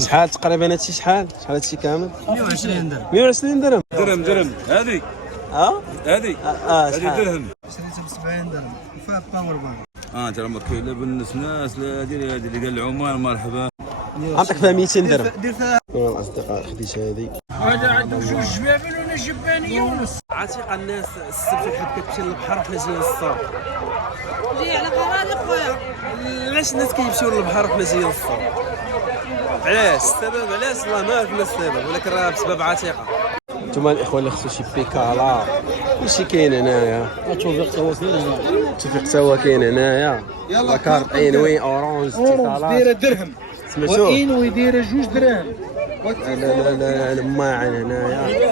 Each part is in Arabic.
شحال تقريبا هادشي؟ شحال هادشي كامل؟ 120 درهم. 120 درهم. درهم هذه هذه شحال؟ درهم. شريتها ب 70 درهم وفيها باور بانك. ترى ما كاين بالناس ناس هذه اللي قال العمال مرحبا. غنعطيك فيها 200 درهم. دير فيها الاصدقاء خديت هذه. هذا عنده جوج جبابل ولا جبانيه ونص. عتيقه الناس السبت والحد كتمشي للبحر وحنا جايين للصاد. جاي على فرادق خويا. علاش الناس كيمشيو للبحر وحنا جايين للصاد؟ علاش السبب؟ علاش والله ما عرفنا السبب، ولكن راه بسبب عتيقه. نتوما الاخوان اللي خصو شي بيكالا كلشي كاين هنايا. توفيق تا هو كاين هنا. توفيق تا هو كاين هنايا. لاكارت انوي اورانج دايره درهم. سمعتو؟ وانوي دايره 2 دراهم. لا الماعن هنايا.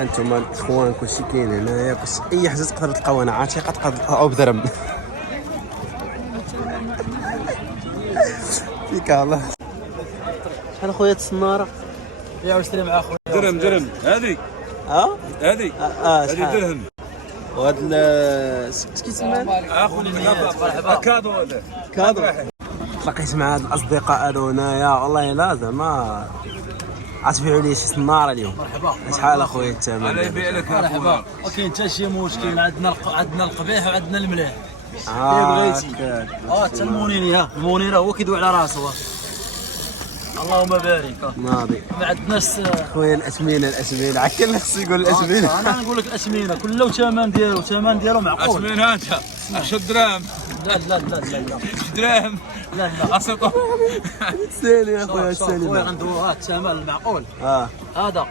انتم الاخوان كلشي كاين هنايا، اي حاجه تقدر تلقاو هنا عتيقه تقدر تلقاو بدرهم. فيك الله. شحال اخويا السناره؟ 120 مع اخويا. درهم هذه هذه درهم. وهاد اش كيسمى؟ مرحبا كادو هذا كادو. تلاقيت مع هاد الاصدقاء هادو هنايا والله لا زعما غتبيعوا لي شي سناره اليوم. مرحبا. شحال اخويا الثمن؟ انا يبيع لك مرحبا. وكاين حتى شي مشكل، عندنا القبيح وعندنا المليح. بغيتي حتى المونير المونير هو كيدوي على راسه. اللهم بارك. ناضي. ما عندناش خويا الاسمنه عكا اللي خصو يقول الاسمنه. انا نقول لك الاسمنه كله ثمن ديالو معقول. اسمين انت 10 دراهم. لا 10 دراهم. لا اسطو سالي يا خويا سالي. خويا عنده الثمن المعقول. هذا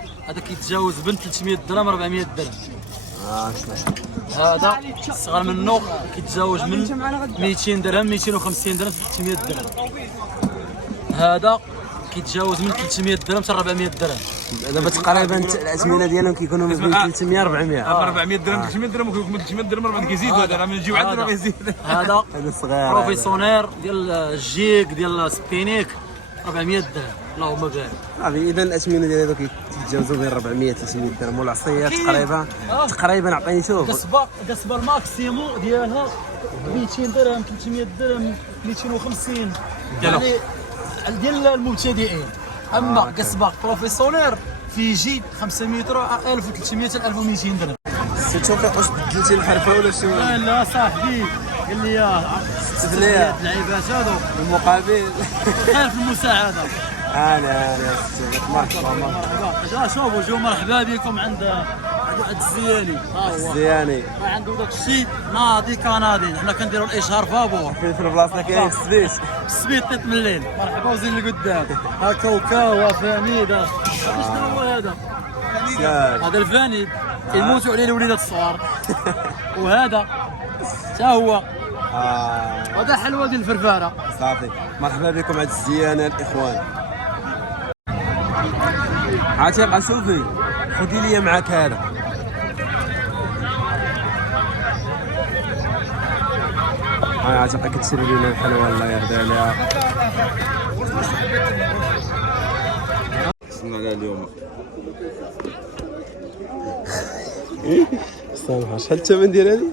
كيتجاوز بين 300 درهم 400 درهم. هذا الصغر منه كيتجاوز من 200 درهم 250 درهم 300 درهم. هذا كيتجاوز من 300 درهم حتى 400 درهم. دابا تقريبا الاثمنه ديالهم كيكونوا ما بين 300 400. 400 درهم 300 درهم وكيكون 300 درهم راه كيزيدوا. هذا راه من يجيو عندنا راه يزيد. هذا صغير بروفيسيونير ديال الجيك ديال السبينيك 400 درهم. اللهم بارك. صافي اذا الاثمنه ديال هذوك كيتجاوزوا بين 400 300 درهم. والعصيات تقريبا عطيني شوف. قصبه الماكسيمو ديالها 200 درهم 300 درهم 250 يعني ديال المبتدئين. اما قصبه بروفيسيونير في 500 درهم 1300 1200 درهم. سي توفيق واش بدلتي الحرفه ولا شنو؟ لا صاحبي قال لي تفليه اللعيبات هادو المقابل خير في المساعده. انا مرحبا. شوفوا جو مرحبا بكم عند الزياني. الزياني عنده داك الشيء ناضي كندي. حنا كنديروا الاشهار فابور في البلاصه كاين السبيت. السبيط طيط من الليل. مرحبا وزين اللي قدام ها كاوكاو فانيد. شنو هو هذا؟ هذا الفانيد يموتوا عليه الوليدات الصغار. وهذا حتى هو هذا حلوه ديال الفرفاره. صافي مرحبا بكم عند الزيانه الاخوان. عتيقه شوفي خذي لي معاك هذا. عتيقه كتشري لنا الحلوه الله يرضي عليها. سمعنا على اليوم سامحه. شحال الثمن ديال هذه؟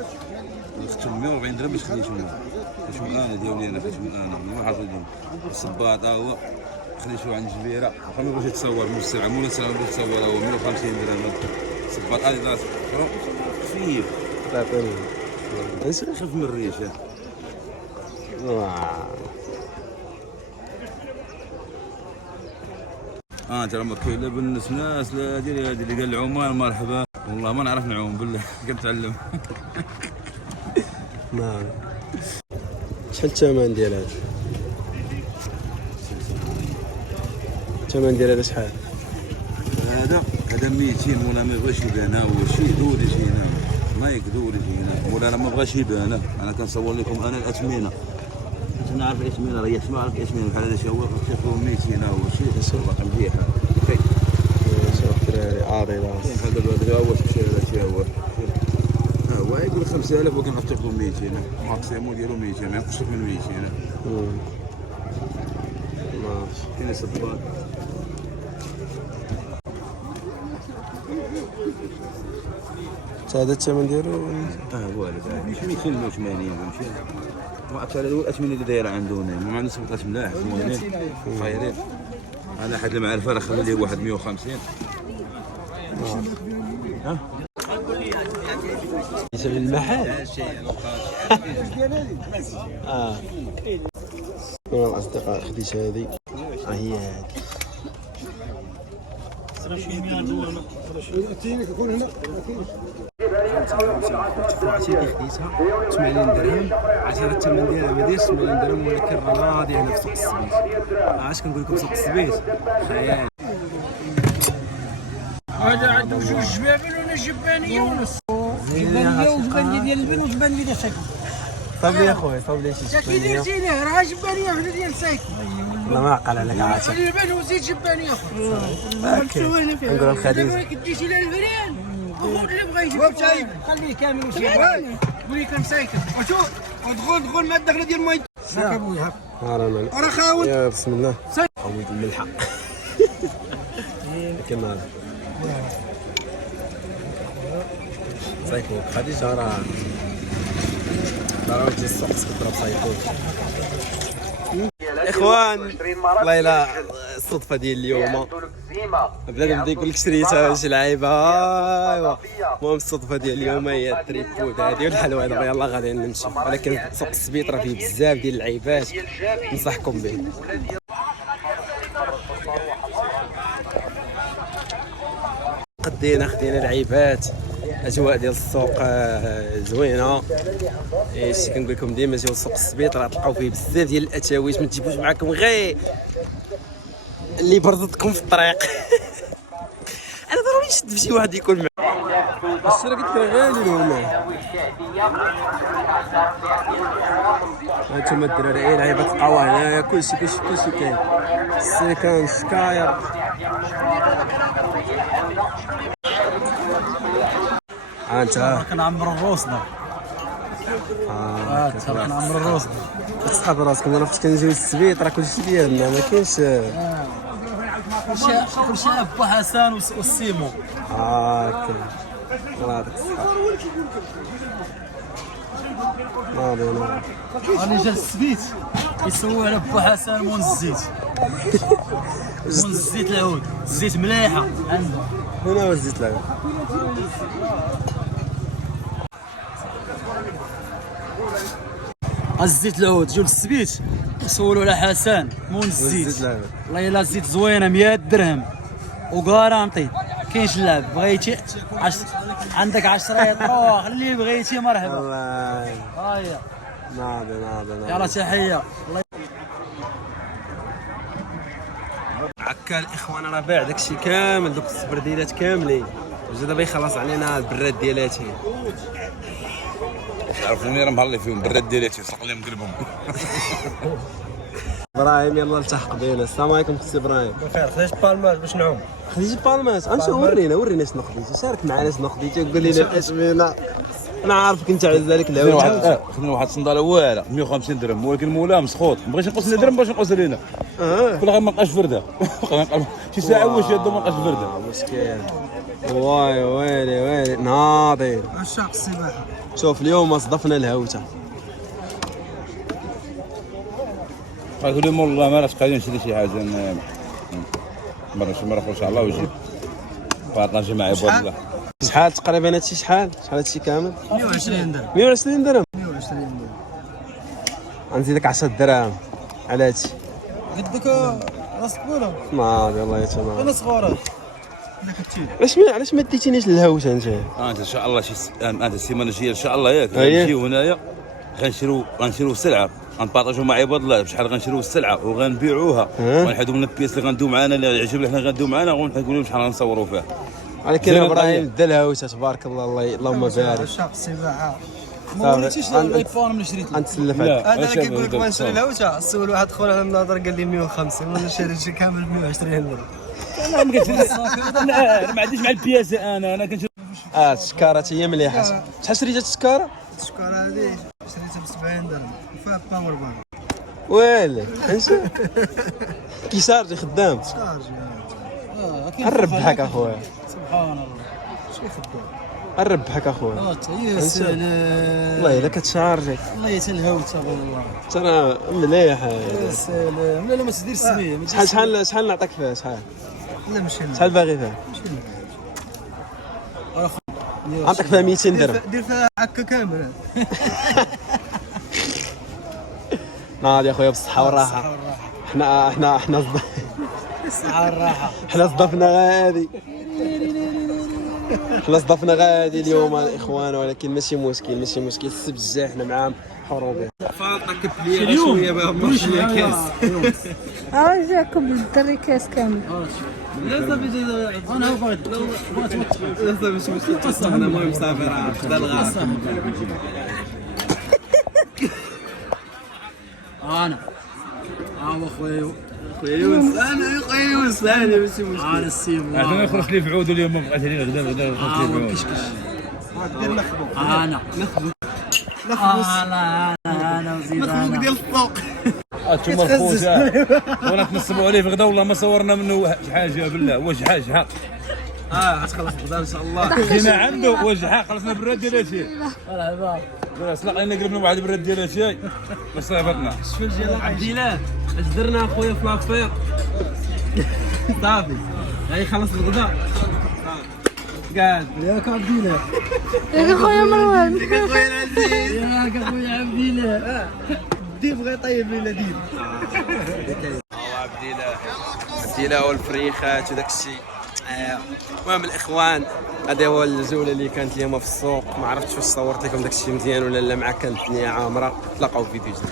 840 درهم باش خديتهم انا ديالي انا خديتهم انا ما عرفت ندير الصباط هو خديتو عند جبيره. خليني باش يتصور من السلعه مولا سلعه باش يتصور هو 150 درهم. الصباط هذه دارت خفيف تعطيني خف من الريش. ترى ما كاين لا بالناس ناس لا هذه اللي قال العمال مرحبا. والله ما نعرف نعوم بالله كنتعلم. نعم. شحال الثمن ديال هذا؟ الثمن ديال هذا شحال؟ هذا 200 مولا ما بغاش يبان. هو شي دور يجي هنا ما يقدر يجي هنا مولا انا ما بغاش يبان. انا كنصور لكم انا الاثمنه. انا عارف الاثمنه راه ما عارف الاثمنه بحال هذا شي هو كيفو 200 هو شي رقم مليحه. شوف الدراري عارضه هذا هو شي هو هو يقول 5000 وكنعطيكم 200. ماكسيمو ديالو 200 ما ينقصش من 200. ماشي كاين صباط هذا الثمن ديالو. هو هذا ماشي 280 فهمتي. واكثر هذو الاثمنه اللي دايره عندنا ما عندنا صفقات ملاح زوينين خيرين. انا حد المعرفه راه خلي ليه واحد 150. ها في المحل. الاصدقاء خديت هذه هي هذه. عرفتي خديتها 80 درهم. عرفتي راه الثمن ديالها ما دايرش 80 درهم، ولكن راه غادي هنا في سوق السبيت. علاش كنقول لكم سوق السبيت خيال. هذا عنده جوج جبابل ولا جبانيه ونص. جبانيه وجبانيه ديال البن وجبانيه ديال الساكن. صاب لي اخويا صاب لي شي كي درتي له راه جبانيه وحده ديال الساكن. والله ما عقل عليك عاد. البن وزيد جبانيه نقول الخديج دابا كديتي له الفريان وخذ اللي بغيتي. خليه كامل وشي قولي كان ساكن. وشوف ودخل ما الدخله ديال الماء. هاك ابويا هاك. راه خاوي. يا بسم الله خاوي الملحه. كما سايكو خديجه راه تجي السوق تضرب سايكو. اخوان والله الا الصدفه ديال اليوم بنادم بدا يقول لك شريتها شي لعيبه. ايوا المهم الصدفه ديال اليوم هي التريبود هذه والحلوى. دابا يلاه غادي نمشي، ولكن سوق السبيط راه فيه بزاف ديال اللعيبات ننصحكم به. خدينا لعيبات. اجواء ديال السوق زوينه. ايش كنقول لكم ديما جيو لسوق السبيط راه تلقاو فيه بزاف ديال الاتاويت. ما تجيبوش معاكم غير اللي بردتكم في الطريق. انا ضروري نشد في شي واحد يكون معايا. الشرا قلت لك غالي الهما. هانتوما الدراري اي لعيبه تلقاوها هنايا. كلشي كاين. السيكان سكاير انت كنعمر الروسنا. كنعمر الروسنا. تسحب راسكم. انا فاش كنجيو للسبيط راه كلشي ديالنا ما كاينش كلشي ابو حسن والسيمو. هاكا راه داك الصحاب ناضي. راني جا للسبيت يسووا على بو حسن مون الزيت. مون الزيت العود الزيت مليحه عنده. هنا هو الزيت العود. الزيت العود جيو للسبيت يسولوا على حسن مون الزيت. والله الا الزيت زوينه 100 درهم وكارانتي. كاينش اللعب بغيتي عندك 10 يطروح اللي بغيتي مرحبا. والله ها هي ناضي يلا تحيه. هكا الاخوان راه باع داكشي كامل دوك السبرديلات كاملين. وجا دابا يخلص علينا البراد ديالاتي. عرفوني راه مهلي فيهم براد ديالاتي سرق لهم قلبهم. ابراهيم يلا التحق بينا. السلام عليكم خويا ابراهيم. بخير. خديت بالماس باش نعوم. خديتي بالماس. انشوف ورينا شنو خديتي. شارك معنا شنو خديتي وقول لنا الاسمنه. انا عارفك انت عز ذلك الهوى. خدنا واحد الصنداله واعره 150 درهم، ولكن مولا مسخوط. ما بغيتش نقص لنا درهم باش نقص لينا. كل غير ما بقاش فرده. شي ساعه واش يدو ما بقاش فرده. مشكل. واي ويلي ناضي. عشاق السباحه. شوف اليوم صدفنا الهوته. قالوا لي والله ما راش قاعدين نشري شي حاجه مره ان شاء الله ويجيب بارطاجي معايا بالله. شحال تقريبا هادشي شحال هادشي كامل؟ 120 درهم. 120 درهم. 120 درهم. غنزيدك 10 دراهم على هادشي. قدك راس طبوله. ناضي الله يتمام. انا صغيره. علاش ما ديتينيش للهوته انت؟ انت ان شاء الله انت السيمانه الجايه ان شاء الله ياك أيه. غنجيو هنايا غنشريو السلعه غنبارطاجيو مع عباد الله بشحال غنشريو السلعه وغنبيعوها ونحيدو من البياس اللي غندو معانا اللي يعجب حنا غندو معانا ونقولوا لهم شحال غنصوروا فيه. ولكن ابراهيم دا الهوته تبارك الله. اللهم بارك. عشاق السباحه. ما وليتيش الايفون من شريت لك. غنتسلف هذا اللي كيقول لك ما نشري الهوته. سول واحد خونا على النظر قال لي 150 وانا شريت شي كامل ب 120 درهم. انا ما عنديش مع البياسه. انا كنشري الشكاره هي مليحه. شحال شريتي الشكاره؟ الشكاره هذه شريتها ب 70 درهم وفيها باور بانك. ويلي كيشارجي خدام. شارجي. الربحك اخويا. سبحان الله. شي خدام. نربحك اخويا. يا سلام والله الا كتشارجي الله يتلهوت والله. ترى مليح. يا سلام. لا ما تدير السميه. شحال نعطيك فيها؟ شحال لا ماشي شحال باغي فيها؟ نعطيك فيها 200 درهم. دير فيها هكا كامل. ناضي اخويا بالصحه والراحه. حنا الصحه والراحه. حنا صدفنا غادي. حنا صدفنا غادي اليوم الاخوان، ولكن ماشي مشكل السبت الجاي حنا معاهم حروبي. فاطمه كبليه شويه باش كاس. جاكم الدري كاس كامل. لا صافي انا بغيت لا صافي ماشي مشكل. انا المهم مسافر خدا الغار. انا اخويا يونس انا خويا يونس انا ماشي مشكل. انا السيم عشان يخرج لي في عود اليوم ما بقات لي غدا يخرج لي في عود. دير نخبو انا انا وزيد نخبو ديال الفوق. انتم الخوت وانا تنصبوا عليه في غدا والله ما صورنا منه شي حاجه بالله. وجحه غتخلص غدا ان شاء الله. جينا عنده وجحه خلصنا بالرد ديال شي. مرحبا. سلقنا قربنا واحد بالرد ديال شي بس صيفطنا. شوف ديال عبد الله اش درنا اخويا في لافير. صافي غيخلص الغدا قاعد ياك عبد الله. ياك اخويا مروان. ياك اخويا العزيز. ياك اخويا عبد الله. ديف غير طيب لينا ديف. عبد الله والفريخات وداك الشيء. المهم الاخوان هذا هو الجوله اللي كانت اليوم في السوق. ما عرفتش واش صورت لكم داك الشيء مزيان ولا لا، مع كانت الدنيا عامره. تلاقاو في فيديو جديد.